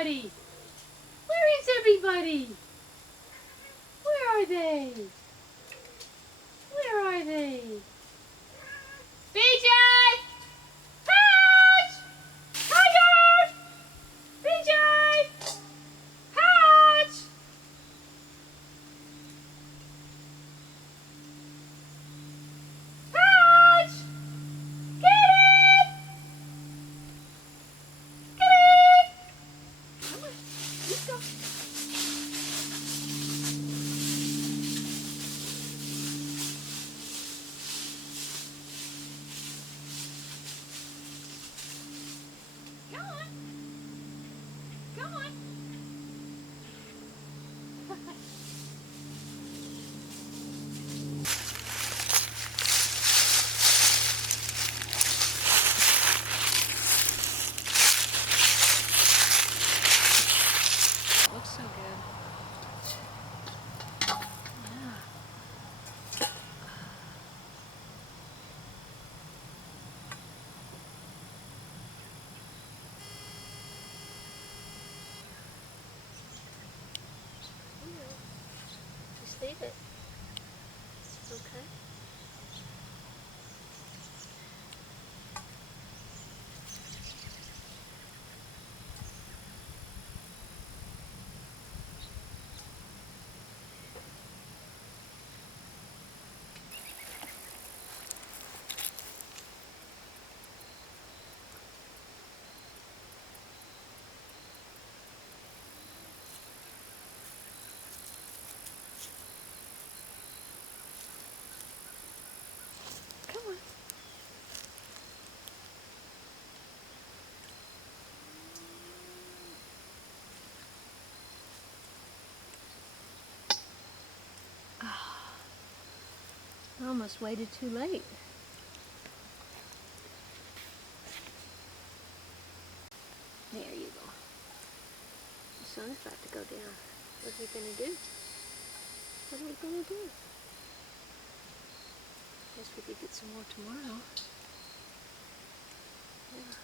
everybody? Where is everybody? Where are they? Where are they? BJ! Hatch! Tiger! BJ! Hatch! Hatch! Kitty! Kitty! Come on, let's go. Go on. Go on. Looks so good. Yeah. Just leave it. Okay. Come on. I almost waited too late. There you go. The sun's about to go down. What are we going to do? What are we going to do? Guess we could get some more tomorrow. Yeah.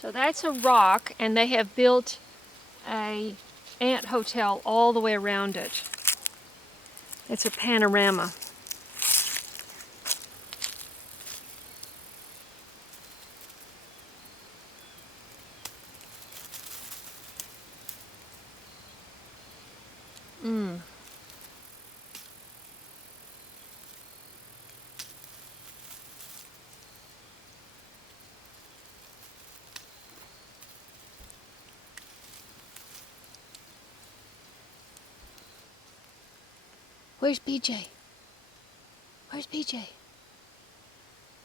So that's a rock, and they have built a ant hotel all the way around it. It's a panorama. Where's BJ? Where's BJ?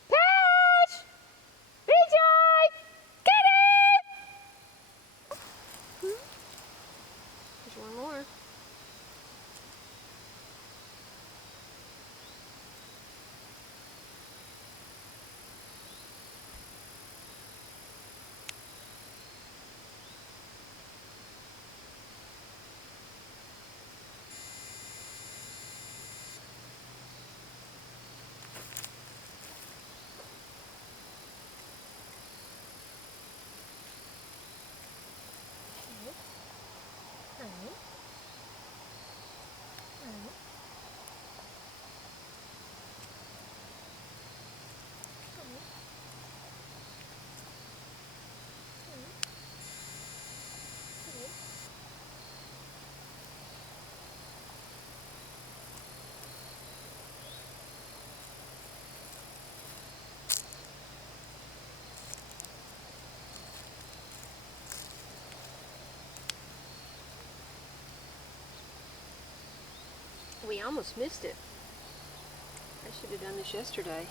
Patch! BJ! Kitty! There's one more. We almost missed it. I should have done this yesterday.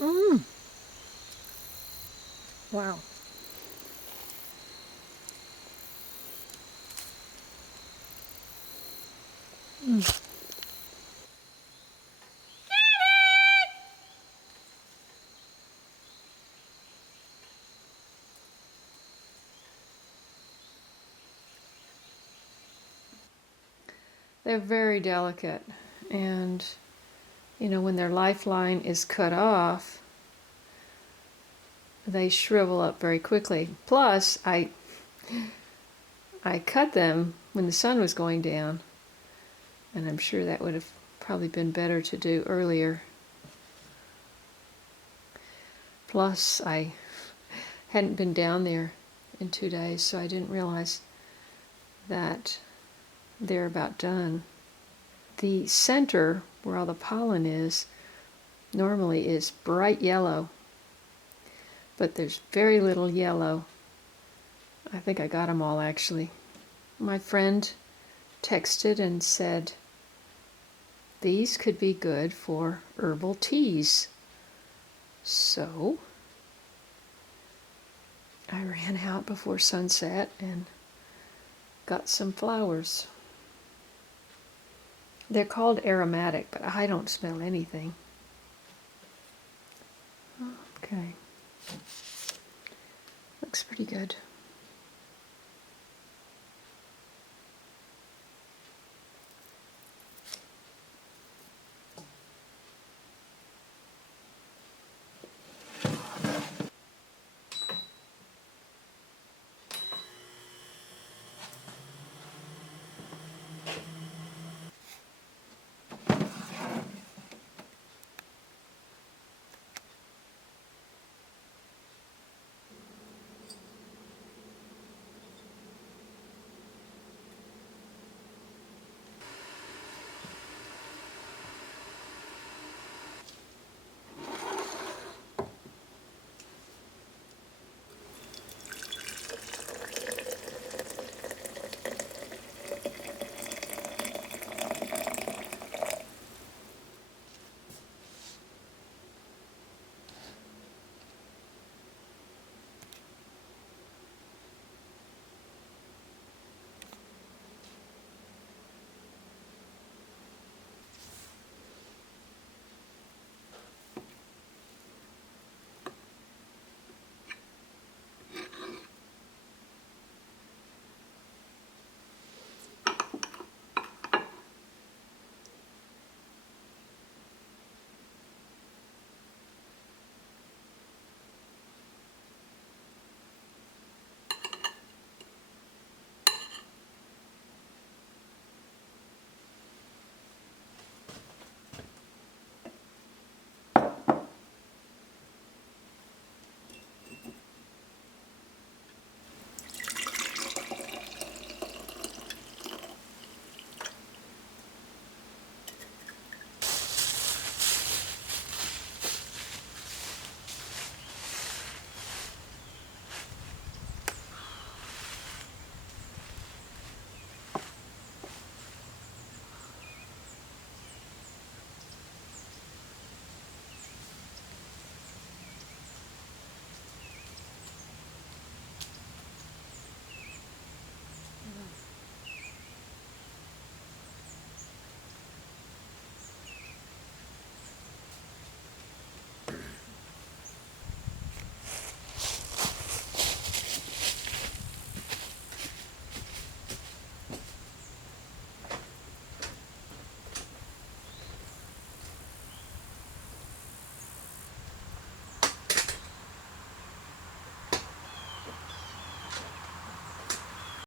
Mmm. Wow. Mm. They're very delicate, and when their lifeline is cut off, they shrivel up very quickly. Plus, I cut them when the sun was going down, and I'm sure that would have probably been better to do earlier. Plus, I hadn't been down there in 2 days, so I didn't realize that they're about done. The center, where all the pollen is, normally is bright yellow, but there's very little yellow. I think I got them all, actually. My friend texted and said these could be good for herbal teas. So I ran out before sunset and got some flowers. They're called aromatic, but I don't smell anything. Okay. Looks pretty good.